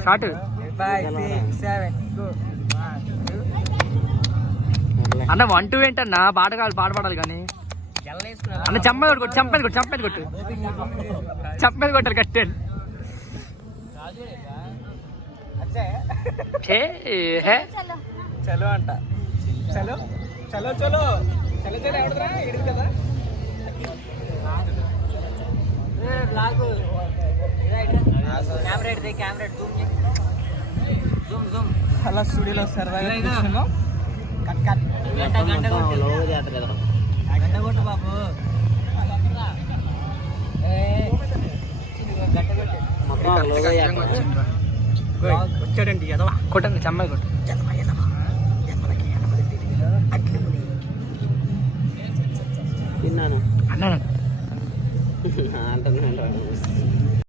Start. 5, 6, 7 go. అన్న 1 2 ఏంటన్నా? పాట పాడాలి కానీ అన్న. చంపేది కొట్టారు కట్టండి. చలో అంట. చలో చలో చలో చలో చలో ఎవడరా ఇడు కదా. అలా స్టూడియోలో సరదాగా కూర్చున్నాం. గంట కొట్టు బాబు. వచ్చాడండి ఎదవా. కొట్టండి చమ్మాయి కొట్టు. తిన్నాను అన్నాను అంటున్నాను.